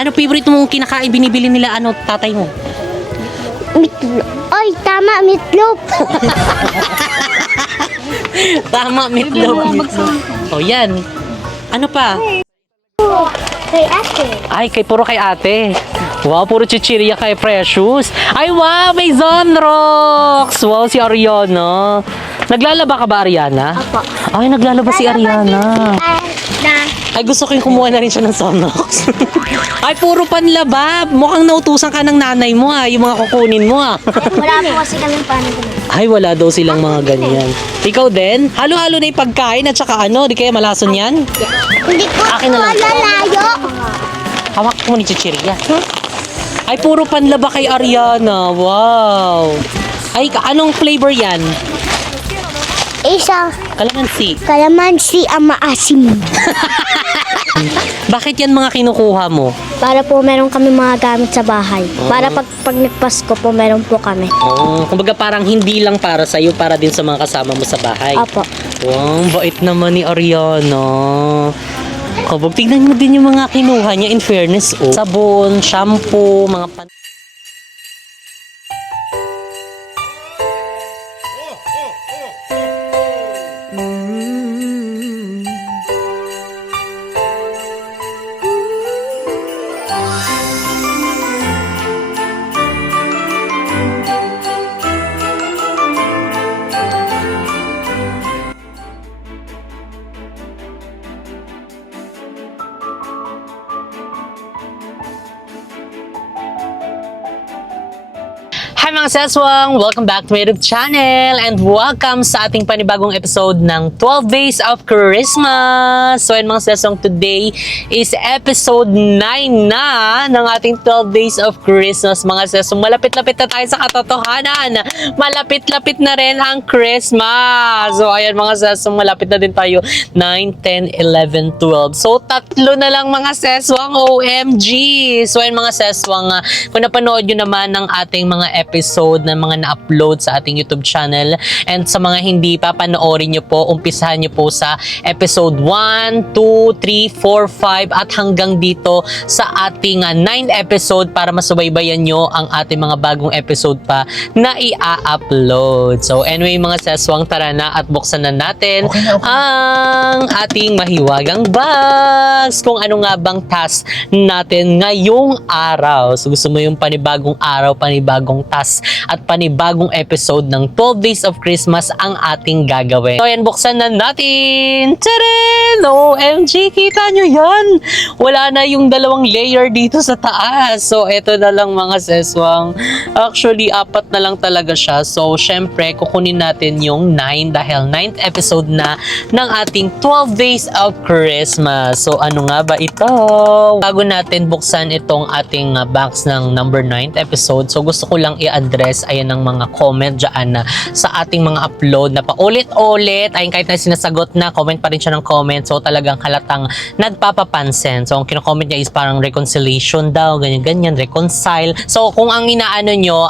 Ano favorite mong kinakain, binibili nila, ano, tatay mo? Meatloaf. Ay, tama, meatloaf. Tama, meatloaf. O yan. Ano pa? Kay ate. Ay, puro kay ate. Wow, puro chichirya kay Precious. Ay, wow, may Zonrox. Wow, si Ariana. Naglalaba ka ba, Ariana? Apo. Ay, naglalaba si Ariana. Ay, gusto ko yung kumuha na rin siya ng Zonrox. Ay, puro panlaba. Mukhang nautusan ka ng nanay mo, ha. Yung mga kukunin mo, ha. Wala po kasi kami paano ganun. Ay, wala daw silang mga ganyan. Ikaw din? Halo-halo na yung pagkain at saka ano, di kaya malason yan? Hindi ko Akin na lang. lalayo. Hawak mo ni chichirya. Ay, puro panlaba kay Ariana. Wow. Ay, anong flavor yan? Isa, Kalamansi. kalamansi ang maasim. Bakit yan mga kinukuha mo? Para po meron kami mga gamit sa bahay. Para pag nagpasko po, meron po kami. Oh, kumbaga parang hindi lang para sa iyo, para din sa mga kasama mo sa bahay. Apo. Wow, bait naman ni Ariana. Kabog, tignan mo din yung mga kinuha niya, in fairness. Oh. Sabon, shampoo, mga Hi mga seswang! Welcome back to my YouTube channel and welcome sa ating panibagong episode ng 12 Days of Christmas! So mga seswang, today is episode 9 na ng ating 12 Days of Christmas. Mga seswang, malapit-lapit na tayo sa katotohanan. Malapit-lapit na rin ang Christmas! So ayan mga seswang, malapit na din tayo 9, 10, 11, 12. So tatlo na lang mga seswang, OMG! So ayan mga seswang, kung napanood nyo naman ng ating mga episode na mga na-upload sa ating YouTube channel, and sa mga hindi pa, panoorin nyo po, umpisahan nyo po sa episode 1, 2, 3, 4, 5 at hanggang dito sa ating 9 episode para masubaybayan nyo ang ating mga bagong episode pa na i-upload. So anyway mga seswang, tara na at buksan na natin ang ating mahiwagang box. Kung ano nga bang task natin ngayong araw. So gusto mo yung panibagong araw, panibagong task at panibagong episode ng 12 Days of Christmas ang ating gagawin. So ayan, buksan na natin. Tadaan! OMG, kita nyo yan? Wala na yung dalawang layer dito sa taas. So eto na lang mga seswang. Actually, 4 na lang talaga siya. So syempre, kukunin natin yung 9 dahil 9th episode na ng ating 12 Days of Christmas. So ano nga ba ito? Bago natin buksan itong ating box ng number 9th episode, so gusto ko lang i-address ayan ang mga comment dyan na sa ating mga upload na paulit-ulit. Ayun, kahit na sinasagot na, comment pa rin siya ng comment. So talagang halatang nagpapapansin. So ang kino-comment niya is parang reconciliation daw, ganyan-ganyan, reconcile. So kung ang inaano nyo,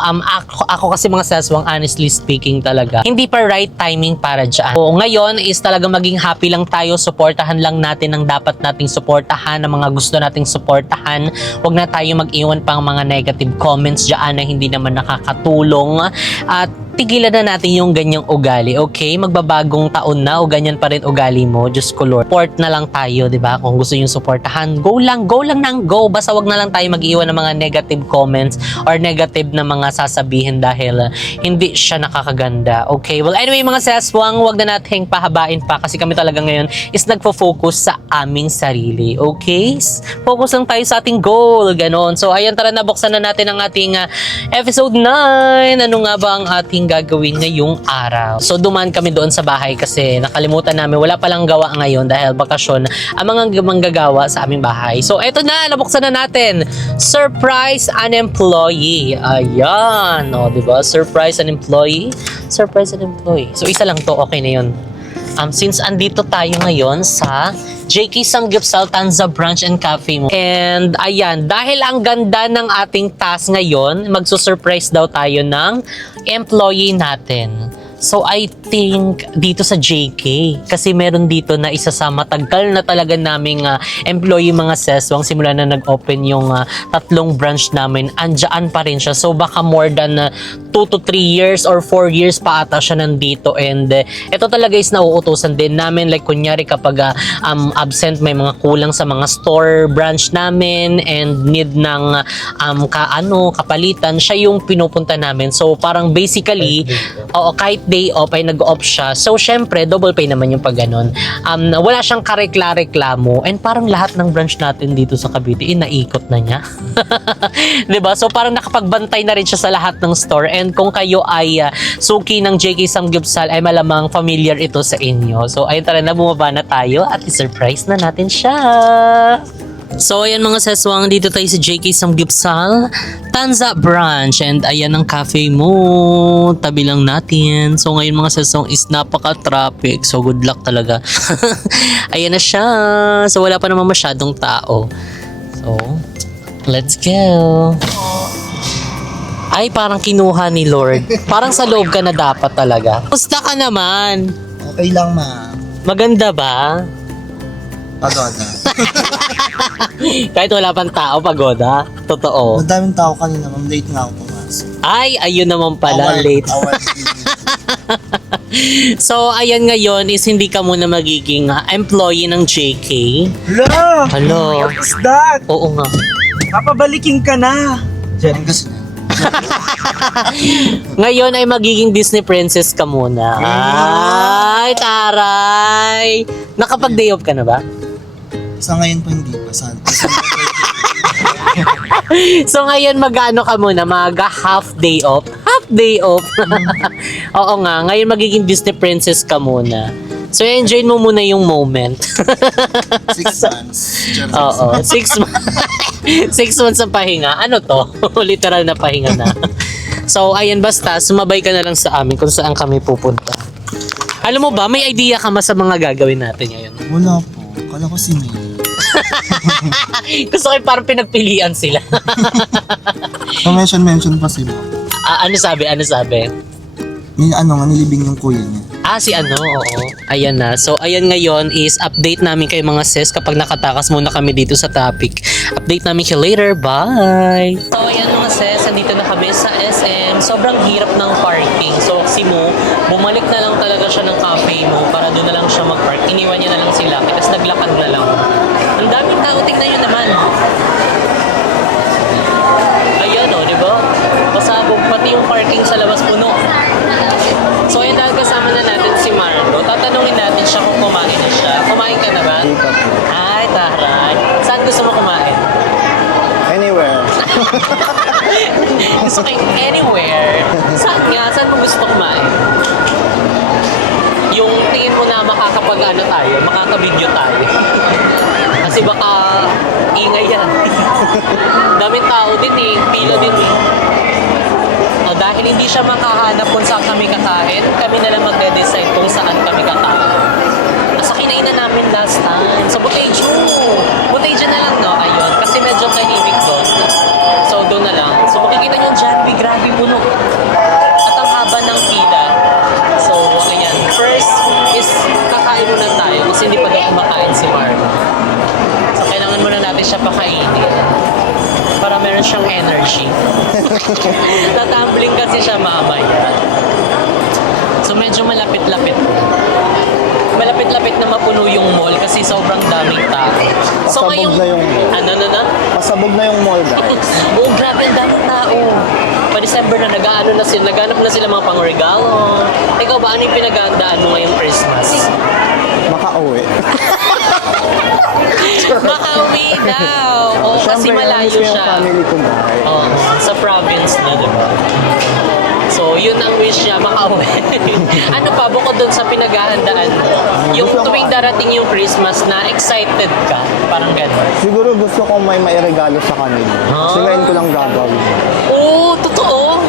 ako kasi mga seswang, honestly speaking talaga, hindi pa right timing para dyan. So ngayon is talagang maging happy lang tayo, supportahan lang natin ang dapat nating supportahan, ang mga gusto nating supportahan. Huwag na tayo mag-iwan pang mga negative comments dyan na hindi naman nakakatulong, at tigilan na natin yung ganyang ugali, okay? Magbabagong taon na o ganyan pa rin ugali mo, Diyos ko Lord. Support na lang tayo, di ba? Kung gusto yung supportahan, go lang nang go. Basta wag na lang tayo mag-iwan ng mga negative comments or negative na mga sasabihin dahil hindi siya nakakaganda, okay? Well, anyway mga seswang, wag na nating pahabain pa kasi kami talaga ngayon is nagfo-focus sa aming sarili, okay? Focus lang tayo sa ating goal, ganon. So, ayan, tara na, buksan na natin ang ating episode 9. Ano nga ba ang ating gagawin ngayong araw? So dumaan kami doon sa bahay kasi nakalimutan namin, wala palang gawa ngayon dahil bakasyon ang mga manggagawa sa aming bahay. So eto na, nabuksan na natin. Surprise an employee. Ayan, o, diba? Surprise an employee. Surprise an employee. So isa lang to, okay na yun. Since andito tayo ngayon sa JK Samgyupsal Tanza Brunch and Cafe mo. And ayan, dahil ang ganda ng ating task ngayon, magsusurprise daw tayo ng employee natin. So I think dito sa JK kasi meron dito na isa sa matagal na talaga naming employee mga seswang simula na nag-open yung tatlong branch namin, andyan pa rin siya. So baka more than 2 to 3 years or 4 years pa ata siya nandito, and ito talaga is nauutusan din namin, like kunyari kapag absent, may mga kulang sa mga store branch namin and need ng kapalitan, siya yung pinupunta namin. So parang basically kahit day off ay nag-off siya. So, syempre, double pay naman yung pag ganun. Wala siyang karekla-reklamo, and parang lahat ng branch natin dito sa Cavite, naikot na niya. 'Di ba? So, parang nakapagbantay na rin siya sa lahat ng store, and kung kayo ay suki ng JK Samgyupsal, ay malamang familiar ito sa inyo. So, ayun, tara na, bumaba na tayo at i-surprise na natin siya. So, ayan mga seswang, dito tayo sa JK Samgyupsal Tanza Branch, and ayan ang cafe mo, tabi lang natin. So, ngayon mga seswang is napaka-traffic, so good luck talaga. Ayan na siya. So, wala pa naman masyadong tao. So, let's go. Ay, parang kinuha ni Lord. Parang sa loob ka na dapat talaga. Musta ka naman? Okay lang, ma. Maganda ba? Pagoda. Kahit wala pang tao, pagoda. Totoo. Madaming tao kanina, ma'am. Late nga ako pumasok. Ay, ayun naman pala, late. So, ayan ngayon is hindi ka muna magiging employee ng JK. Hello! Hello. What is that? Oo nga. Papabalikin ka na. Diyan kasi na. Ngayon ay magiging Disney princess ka muna. Ay, taray. Nakapag-day off ka na ba? Sa ngayon po hindi pa. So ngayon mag-ano ka muna, half day off. Half day off. Oo nga, ngayon magiging Disney princess ka muna. So enjoy mo muna yung moment. 6 months. Oo, 6 months. 6 months ang pahinga. Ano to? Literal na pahinga na. So ayan, basta sumabay ka na lang sa amin kung saan kami pupunta. Alam mo ba, may idea ka ba sa mga gagawin natin ngayon? Wala po. Kala ko si May. Gusto ko parang pinagpilian sila. Mention pa si ma'am. Ano sabi? May nilibing yung kuya niya. Si oo. Ayan na. So, ayan ngayon is update namin kayo mga sis kapag nakatakas muna kami dito sa topic. Update namin kayo later. Bye! So, ayan mga sis, andito na kami sa SM. Sobrang hirap ng parking. So, si Mo, bumalik na lang talaga siya ng cafe mo para doon na lang siya mag-park. Iniwan niya na lang sila. Tapos naglakad na lang. Ang daming tao. Tingnan nyo naman. Ayan di ba? Pasabog. Pati yung parking sa labas puno. So, ayun dahil kasama na natin si Marlo. Tatanungin natin siya kung kumain na siya. Kumain ka na ba? Hindi pa po. Ay, taray. Saan gusto mo kumain? Anywhere. Gusto kayo anywhere. Saan nga? Saan mo gusto kumain? Yung tingin mo na makakapag-ano tayo, makaka-video tayo. Kasi baka ingay yan. Daming tao din eh. Pila din eh. Dahil hindi siya makahanap kung saan kami kakain, kami na lang magde-decide kung saan kami kakain. Sa kinain na namin last time. Sa Butejo. Butejo na lang, no? Ayun. Kasi medyo tahimik doon. So, doon na lang. So, makikita nyo dyan, grabe puno. At ang haba ng pila. So, ayan. First is kakain muna tayo kasi hindi pa daw kumakain si Marlo. So, kailangan muna natin siya pakainin para meron siyang energy. Tatambling kasi siya mamaya. So medyo malapit-lapit. Malapit-lapit na mapuno yung mall kasi sobrang daming tao. So Pasabog na yung mall. Ano? Pasabog na yung mall, guys. Oo, grabe, ang daming tao. Pa-December na, naghanap na sila mga pangregalo. Ikaw ba, ano yung pinaghandaan mo ngayong Christmas? Makauwi. Makauwi daw. Oo, kasi Siyempre, malayo namiss ko yung siya. family ko bahay. Oo, sa province na, di ba? So, yun ang wish niya, makauwi. Ano pa, bukod dun sa pinaghahandaan mo, yung tuwing darating yung Christmas na excited ka, parang gano'n. Siguro gusto ko may mairegalo sa kanila. Kasi ngayon ko lang gagawin. Oo, totoo.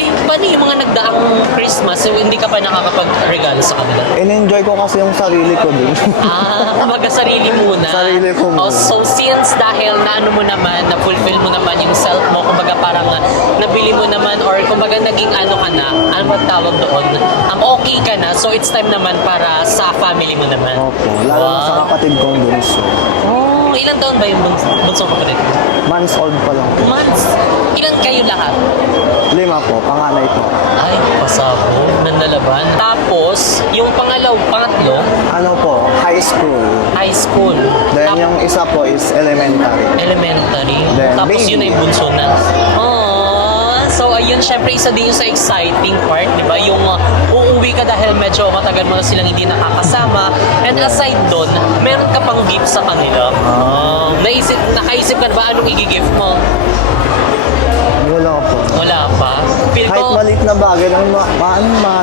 Eh, paano yung mga nagdaang Christmas, so hindi ka pa nakakapag-regalo sa kanila? In-enjoy ko kasi yung sarili ko din. Kumbaga sarili muna. Sarili ko muna. Oh, so since dahil na ano mo naman, na-fulfill mo naman yung self mo, kumbaga parang nabili mo naman or kumbaga naging ano ka na, ano ba tawag doon? Okay ka na, so it's time naman para sa family mo naman. Opo, lalo na sa kapatid kong bunso. Oh, ilang taon ba yung bunsong kapatid? Months old pa lang po. Months. Ilan kayo lahat? 5 po, panganay po. Ay, pasako, nanlalaban. Tapos, yung pangatlo, Ano po, high school. high school. Then yung isa po is elementary. Elementary. Then, Tapos baby. yun na yung bunso na. Oh, so ayun, syempre isa din yung sa exciting part, di ba? Yung uuwi ka dahil medyo matagal mo na silang hindi nakakasama. And aside doon, meron ka pang gift sa kanila. Nakaisip ka na ba anong i-gift mo? Wala po. Wala pa. Feel Kahit ko, maliit na bagay,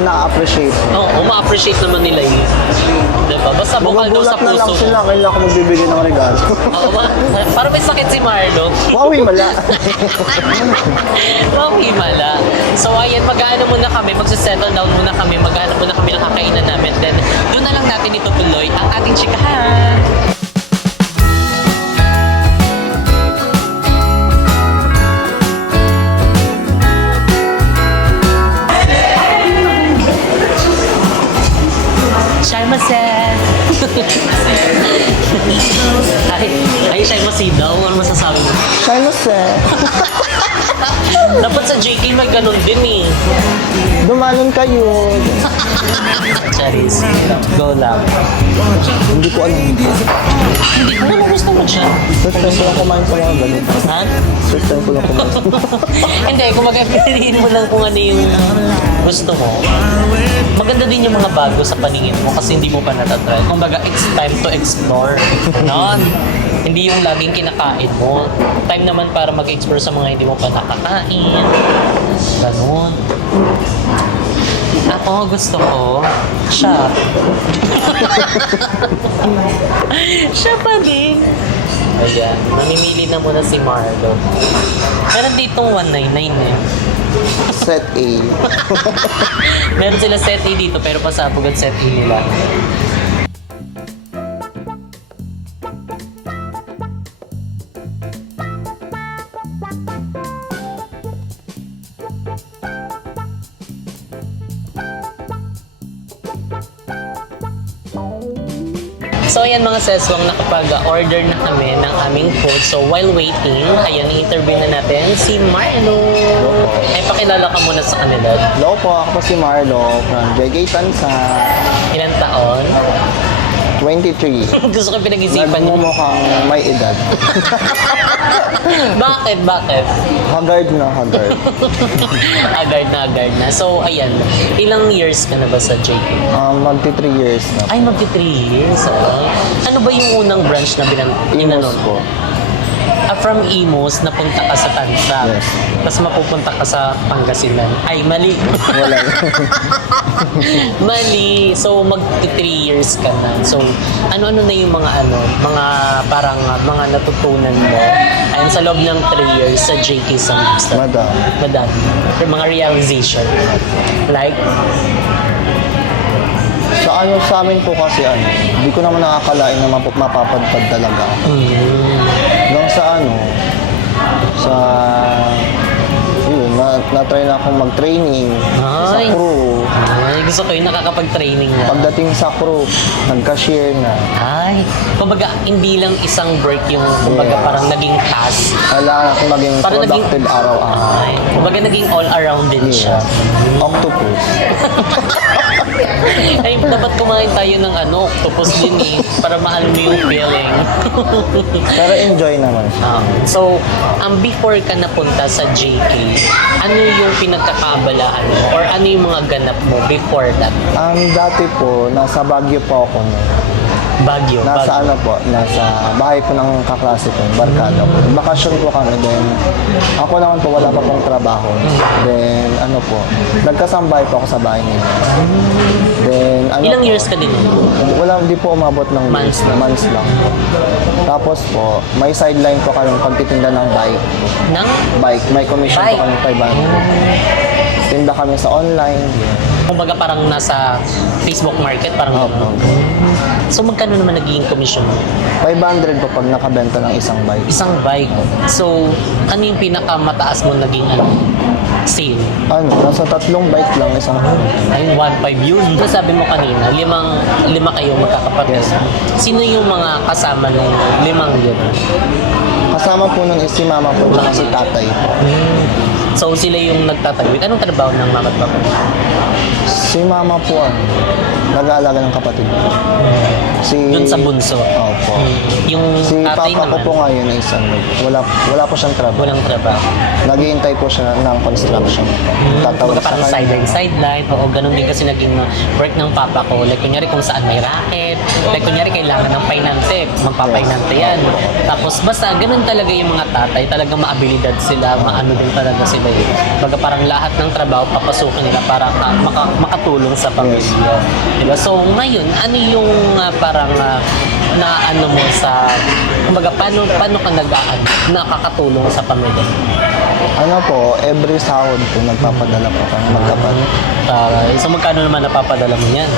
na-appreciate. oo, ma-appreciate naman nila yun. Diba? Basta bukal daw sa Magugulat na lang puso sila, mo. kailan ako magbibigay ng regalo. Oo, parang may sakit si Marlo. Wawi, mala. Okay, mala. So, ayan, mag-ano muna kami, magsisettle down muna kami, mag-ano muna kami ng kakainan namin. Then, doon na lang natin itutuloy ang ating chikahan. Sharmaset! ay, Sharmaset daw. Ano masasabi mo? Shilos eh. Dapat sa JK may ganun din eh. Dumanon kayo. Charis. Go lang. Hindi ko alam. Hindi ko naman gusto mo siya. First time ko lang kumain sa mga ganun. Ha? First time ko lang kumain. Hindi, kung piliin mo lang kung ano yung gusto mo. Maganda din yung mga bago sa paningin mo kasi hindi mo pa natatry. Kumbaga, it's time to explore. No? Hindi yung laging kinakain mo. Time naman para mag-explore sa mga hindi mo pa nakakain. Ganun. Ako, gusto ko, siya. Siya pa din. Ayan, mamimili na muna si Marlo. Meron ditong 199 eh. Set A. Meron sila set A dito pero pasabog at set A nila. So ayan mga seswang, nakapag-order na kami ng aming food. So while waiting, ayan, i-interview na natin si Marlo. Ay, pakilala ka muna sa kanila. Hello po, ako po si Marlo from JK Tansa. Ilang taon? 23. Gusto ko pinag-isipan mo. Nagmumukhang may edad. Bakit? Bakit? Haggard na, haggard. Agard na. So, ayan. Ilang years ka na ba sa JK? Magti 3 years na. Ay, magti 3 years. Ano ba yung unang branch na Imos inanon? po. From Imos, napunta ka sa Tansa. Yes. Tapos mapupunta ka sa Pangasinan. Ay, mali. Wala. Mali. So, magti 3 years ka na. So, ano-ano na yung mga parang mga natutunan mo ayun sa loob ng 3 years sa JK Sambusta? Madam. Madami. Mga realization. Like, Sa amin po kasi hindi ko naman nakakalain na mapapadpad talaga. Hanggang yun, na-try na akong mag-training sa Ay. crew. Gusto ko yung nakakapag-training na. Pagdating sa crew, nag-cashier na. Ay, kumbaga, hindi lang isang break yung, kumbaga, Yes. parang naging task. Kailangan akong maging Parang productive araw-araw. Ay, kumbaga, naging all-around din siya. Octopus. Ay, dapat kumain tayo ng octopus din eh, para maalam mo yung feeling. Pero enjoy naman. So, before ka napunta sa JK, ano yung pinagkakabalahan mo? Or ano yung mga ganap mo before that? Dati po, nasa Baguio po ako. Baguio. Nasa nasa bahay po ng kaklase ko, barkada ko. Bakasyon po kami, then ako naman po, wala pa pong trabaho. Then, nagkasambay po ako sa bahay nila. Then, Ilang years ka din? Hindi po umabot ng Months months lang. Tapos po, may sideline po kami pagtitinda ng bike. Nang? May commission Bike? po kami 500. tinda kami sa online. Kumbaga parang nasa Facebook market, parang Opo. gano'n. So magkano naman naging commission mo? 500 po pag nakabenta ng isang bike. Isang bike. So, ano yung pinakamataas mo naging sale? Ano, nasa 3 bike lang isang Ayun, 1.5 yun. Nasabi mo kanina, lima kayo magkakapatid. Yes. Sino yung mga kasama nung 5 yun? Kasama po nun is si mama po at si tatay po. So, sila yung nagtatagwit. Anong trabaho ng mga kapatid? Si mama po nag-aalaga ng kapatid ko. Si Doon sa bunso. Opo. Yung Si tatay papa ko naman, po ngayon is wala po siyang trabaho. walang trabaho. Naghihintay po siya ng construction. Tatawag Kumbaga parang sa kanya. sideline. Oo, ganun din kasi naging work ng papa ko. Like, kunyari kung saan may racket. Like, kunyari kailangan ng painante. Magpapainante yan. Tapos, basta ganun talaga yung mga tatay. Talagang maabilidad sila. Maano din talaga sila. Kumbaga parang lahat ng trabaho papasukin nila para makatulong sa pamilya. Diba? So, ngayon, ano yung parang na ano mo sa, kumbaga, paano ka nakakatulong sa pamilya? Ano po, every sahod po nagpapadala po kami magkapatid. So, magkano naman napapadala mo yan?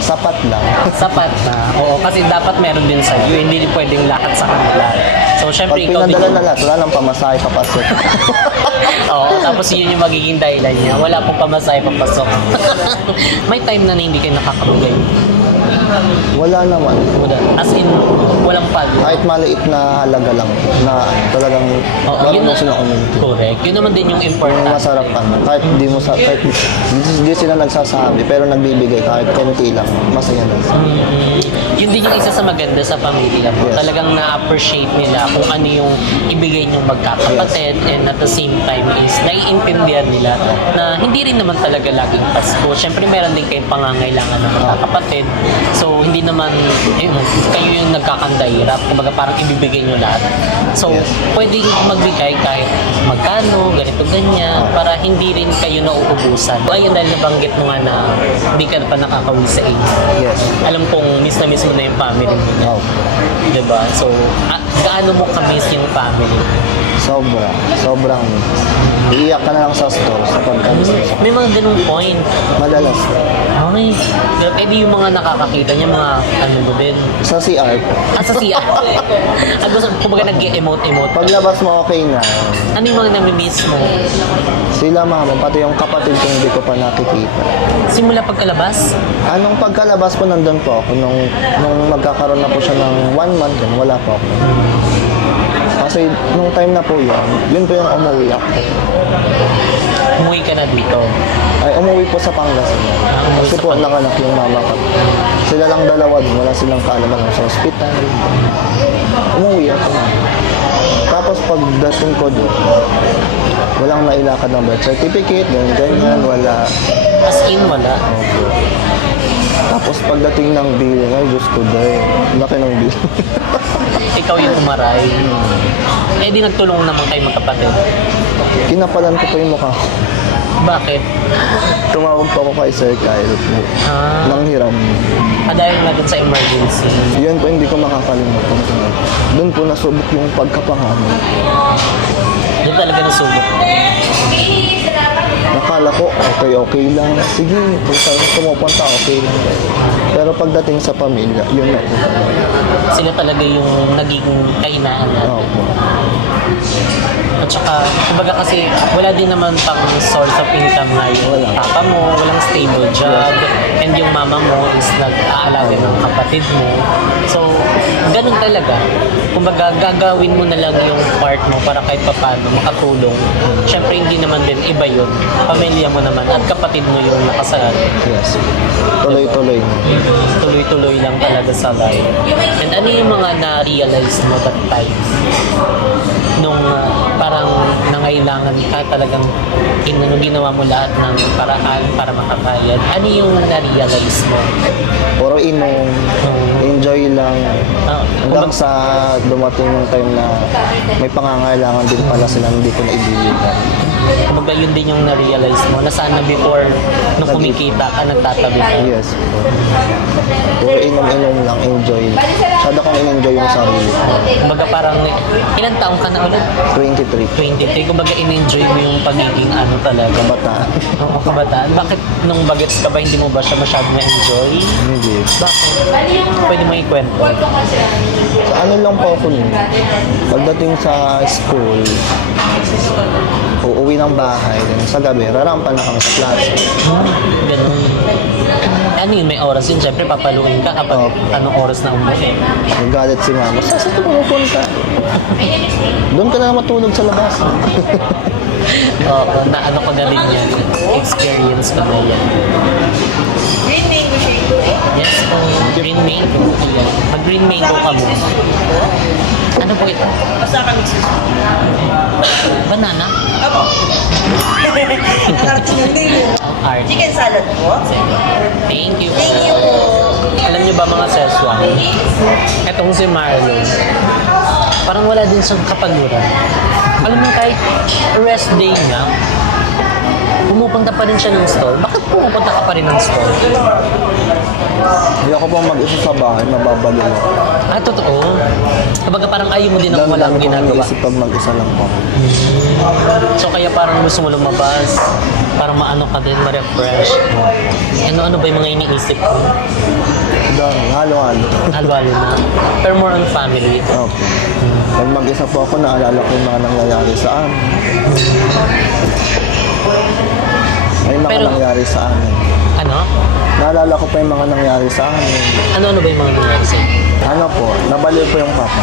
Sapat lang. Sapat na. Oo, kasi dapat meron din sa iyo. Hindi pwedeng lahat sa kanila. So, Pag syempre, ikaw din. pinadala na lahat, wala nang pamasahe papasok. Oo, tapos yun yung magiging dahilan niya. Wala pong pamasahe papasok. May time na hindi kayo nakakabigay. Wala naman. As in, walang pag. Kahit maliit na halaga lang na talagang Oo, marunong na- sila community. Correct. Yun naman din yung Yung important. masarap kahit hindi sila nagsasabi pero nagbibigay kahit konti lang, masaya lang. Yun din yung isa sa maganda sa pamilya mo. Yes. Talagang na-appreciate nila kung ano yung ibigay niyong magkakapatid and at the same time is naiintindihan nila na hindi rin naman talaga laging Pasko. Siyempre meron din kayong pangangailangan ng magkakapatid. So hindi naman kayo yung nagkakandahirap. Kumbaga parang ibibigay niyo lahat. So Yes. pwede magbigay kahit magkano, ganito ganyan para hindi rin kayo nauubusan. Ayun dahil nabanggit mo nga na hindi ka pa nakakauwi sa inyo. Yes. Alam kong miss na miss mo na yung family mo. Oh, Diba? So, gaano mo ka-miss yung family? sobrang iiyak ka na lang sa store sa pagkamis. May mga ganung point. Madalas. Okay. Pwede yung mga nakakakita niya, mga ano mo din. Sa CR, Sa siya. At gusto, kumbaga nag-emote-emote. paglabas mo okay na. Ano yung mga nami-miss mo? Sila mama, pati yung kapatid ko hindi ko pa nakikita. Simula pagkalabas? Anong pagkalabas po nandun po ako nung magkakaroon na po siya ng 1 month, wala po ako. Kasi nung time na po yun po yung umuwi ako. Umuwi ka na dito. Ay, umuwi po sa Pangasinan. Umuwi Kasi sa po nanganak yung mama ko. Sila lang dalawa din, wala silang kaalaman sa hospital. Umuwi ako. Tapos pagdating ko doon, walang nailakad ng birth certificate, ganyan, wala. As in, wala. Tapos pagdating ng billing, ay Diyos ko dahil, laki ng bill. Ikaw yung umaray. Eh di nagtulong naman kayo magkapatid. Kinapalan ko pa yung mukha ko. Bakit? Tumawag pa ako kay Sir Kyle po. Nang hiram. Dahil nga dun sa emergency. Yun po, hindi ko makakalimutan. Doon po nasubok yung pagkapangalan. Yun talaga nasubok. Nakala ko, okay lang. Sige, kung saan pumupunta, okay lang. Pero pagdating sa pamilya, yun na po. Sila talaga yung naging kahinaan natin. Opo. At saka, kumbaga kasi wala din naman pang source of income na yung papa mo, walang stable job, and yung mama mo is nag-aalaga ng kapatid mo. So, ganun talaga. Kumbaga, gagawin mo na lang yung part mo para kahit papano makatulong. Siyempre, hindi naman din iba yun. Pamilya mo naman at kapatid mo yung nakasalan. Yes. Tuloy-tuloy. Tuloy-tuloy lang talaga sa life. And ano yung mga na-realize mo that time? Nung parang nangailangan ka talagang ginawa mo lahat ng paraan para makakayad. Ano yung na-realize mo? Puro inom, enjoy lang. Hanggang Kumbaga, sa dumating yung time na may pangangailangan din pala sila hindi ko na ibibigay. Kumbaga yun din yung na-realize mo na sana before nung kumikita ka, nagtatabi ka. Yes po. Puro inom-inom lang, enjoy. Masyado kong in-enjoy yung sarili ko. Kumbaga parang, ilang taong ka na ulit? 23. 23. Kumbaga in-enjoy mo yung pagiging ano talaga. Kabataan. Oo, kabataan. Bakit nung bagets ka ba, hindi mo ba siya masyadong na-enjoy? Hindi. Bakit? Pwede mo ikwento. Sa ano lang po ako nun. Pagdating sa school, uuwi ng bahay, then sa gabi, rarampan na kami sa klase. Ganun. Ano yun, may oras yun. Siyempre, papaluin ka kapag anong oras na umuwi. Nagalit si mama, saan ka pumupunta? Doon ka na matulog sa labas. Oo, na ano ko na rin yan. Experience ko na yan. Green mango shake po eh. Yes po, green mango. Mag-green mango ka mo. Ano po ito? Basta kami Banana? Apo. Arte ng lilo. Art. Chicken salad po. Thank you. Thank you po. Alam niyo ba mga seswa? Etong si Marlon, parang wala din siyang kapaguran. Alam mo kahit rest day niya, pumupunta pa rin siya ng store. Bakit pumupunta ka pa rin ng store? Hindi ako pong mag-isa sa bahay, mababalo ako. Ah, totoo. Kumbaga parang ayaw mo din ng walang Dami-dami kong ginagawa. iniisip pag mag-isa lang po. So kaya parang gusto mo lumabas, para maano ka din, ma-refresh. Ano-ano ba yung mga iniisip ko? Dami, halo-halo. Halo-halo na. Pero more on family. Okay. Pag mag-isa po ako, naalala ko yung mga nangyayari sa amin. May mga Pero- nangyari sa amin. Ano? Naalala ko pa yung mga nangyari sa amin. Ano-ano ba yung mga nangyari sa'yo? Ano po, nabaliw po yung papa.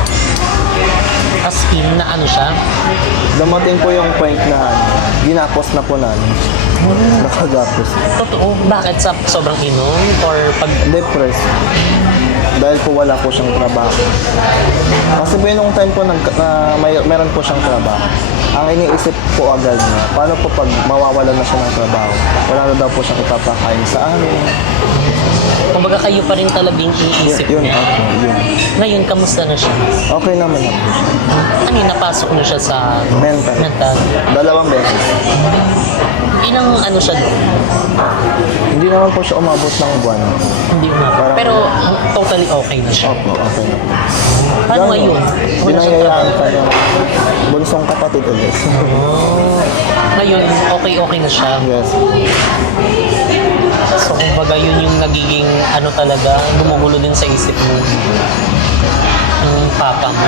As in na ano siya? Dumating po yung point na ginapos na po namin. Nakagapos. Totoo. Bakit? Sa sobrang inom? Or pag... Depressed. Dahil po wala po siyang trabaho. Kasi po nung time po meron po siyang trabaho. Ang iniisip po agad niya, paano po pag mawawalan na siya ng trabaho? Wala na daw po siyang ipapakain sa amin. Kumbaga kayo pa rin talaga yung iniisip Yun, niya. ako, yun. Ngayon, kamusta na siya? Okay naman na po siya. Ano yun, napasok na siya sa Mental. mental. 2 beses. Ilang ano siya doon? Hindi naman po siya umabot ng buwan. Hindi umabot. Parang- Pero totally okay na siya. Opo, okay na po. Paano ngayon? Wala siyang Binayayaan trabaho. ka ng bunsong kapatid ulit. Oh. Ngayon, okay na siya. Yes. So, kumbaga yun yung nagiging ano talaga, gumugulo din sa isip mo. Yung papa mo.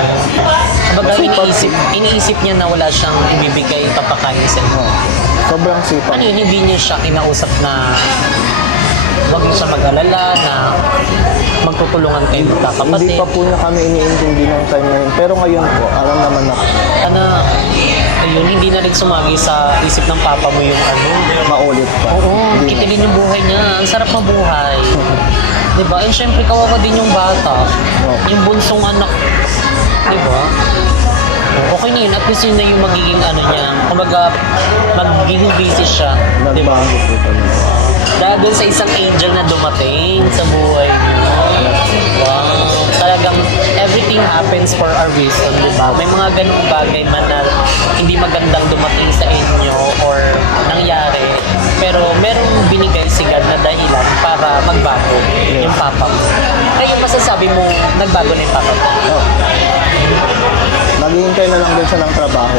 Kumbaga iniisip niya na wala siyang ibibigay papakain sa inyo. Sobrang Ano sipag. yun, hindi niyo siya kinausap na huwag niyo siya mag-alala na magtutulungan kayo Hindi magkakapatid. pa po niya kami iniintindi ng time na yun. Pero ngayon po, alam naman na Sana, ayun, hindi na rin sumagi sa isip ng papa mo yung ano. maulit pa. Oo, Hindi na. kitilin yung buhay niya. Ang sarap mabuhay. Diba? And syempre, kawawa din yung bata. Yung bunsong anak. Diba? Okay na yun. At least yun na yung magiging ano niya. Kumbaga, magiging busy siya. Diba? Nagbago po talaga. Dahil dun sa isang angel na dumating sa buhay niyo. Wow. Talagang everything happens for a reason, di ba? May mga ganung bagay man na hindi magandang dumating sa inyo or nangyari. Pero merong binigay si God na dahilan para magbago yung papa mo. Kaya masasabi mo, nagbago na yung papa mo. Naghihintay na lang din siya ng trabaho.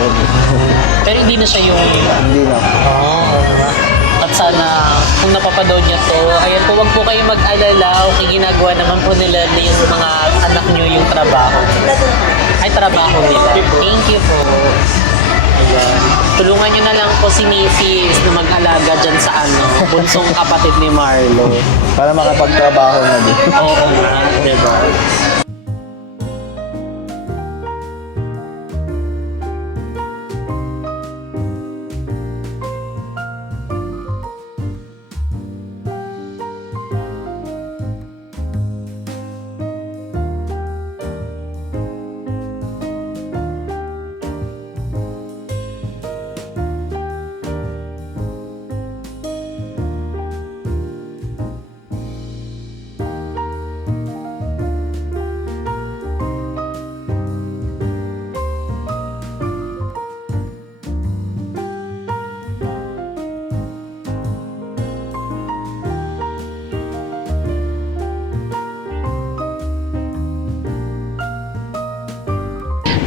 Pero hindi na siya yung... Hindi na. Oo. At sana, kung napapanood niya to, ayan po, wag po kayo mag-alala. Okay, ginagawa naman po nila yung mga anak niyo yung trabaho. Ay, trabaho nila. Thank you po. Ayan. Tulungan niyo na lang po si Mrs. na mag-alaga dyan sa ano, bunsong kapatid ni Marlo. Para makapagtrabaho na din. Oo nga, diba?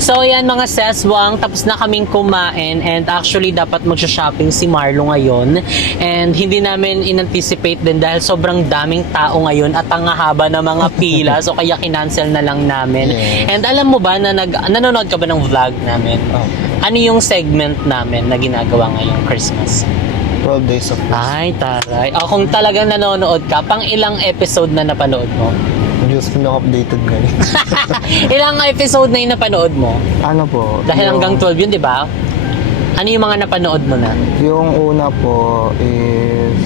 So yan mga seswang, tapos na kaming kumain and actually dapat magsha-shopping si Marlo ngayon and hindi namin in-anticipate din dahil sobrang daming tao ngayon at ang haba ng mga pila so kaya kinancel na lang namin. Yes. And alam mo ba na nanonood ka ba ng vlog namin? Oh, Ano yung segment namin na ginagawa ngayong Christmas? 12 days of Christmas. Ay, taray. O kung talagang nanonood ka, pang ilang episode na napanood mo? Diyos ko, updated ngayon. Ilang episode na yung napanood mo? Ano po? Dahil yung- hanggang 12 yun, di ba? Ano yung mga napanood mo na? Yung una po is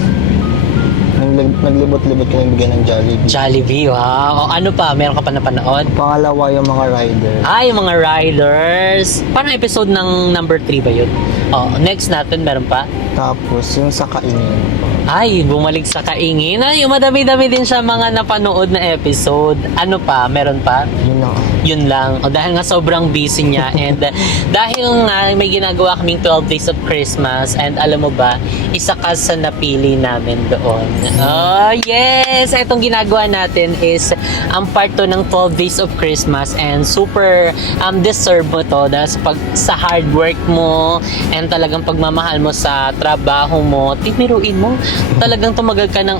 naglibot-libot kami bigyan ng Jollibee. Jollibee, wow. O ano pa? Meron ka pa napanood? Pangalawa yung mga rider. Ay, yung mga riders. Paano episode ng number 3 ba yun? O, next natin, meron pa? Tapos yung sa kainin. Ay, bumalik sa kaingin. Ay, madami-dami din siya mga napanood na episode. Ano pa? Meron pa? Yun lang. Yun lang. O dahil nga sobrang busy niya and dahil nga may ginagawa kaming 12 days of Christmas and alam mo ba, isa ka sa napili namin doon. Oh, yes! Itong ginagawa natin is ang part to ng 12 days of Christmas and super deserve mo to dahil sa hard work mo and talagang pagmamahal mo sa trabaho mo. Timiruin mo, talagang tumagal ka ng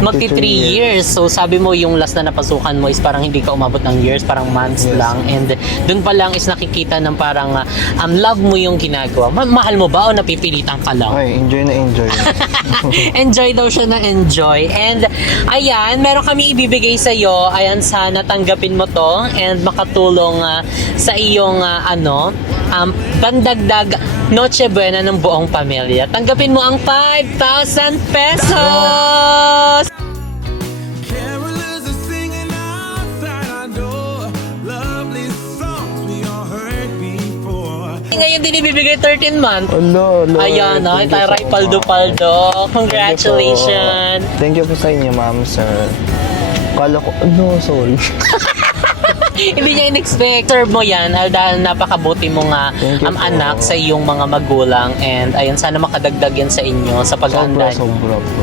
magti 3 years. So sabi mo yung last na napasukan mo is parang hindi ka umabot ng years, parang months Yes. lang. And dun pa lang is nakikita ng parang love mo yung ginagawa. Mahal mo ba o napipilitan ka lang? Ay, enjoy na enjoy. Enjoy daw siya na enjoy. And ayan, meron kami ibibigay sa iyo. Ayan, sana tanggapin mo to and makatulong sa iyong pandagdag Noche Buena ng buong pamilya. Tanggapin mo ang 5,000 pesos! Carolers are singing outside our door. Lovely songs we all heard before. Ngayon din ibibigay 13 month. Alo. Ayan, Thank you taray so paldo-paldo. much. Congratulations! Thank you po sa inyo, ma'am, sir. Kala ko, sorry. Hindi niya in-expect. Serve mo yan dahil napakabuti mo nga Thank you po. anak sa iyong mga magulang and ayun, sana makadagdag yan sa inyo sa paghahanda niyo. Sobra po.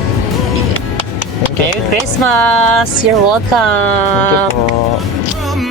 Thank you Merry po. Christmas! You're Thank you welcome! po. From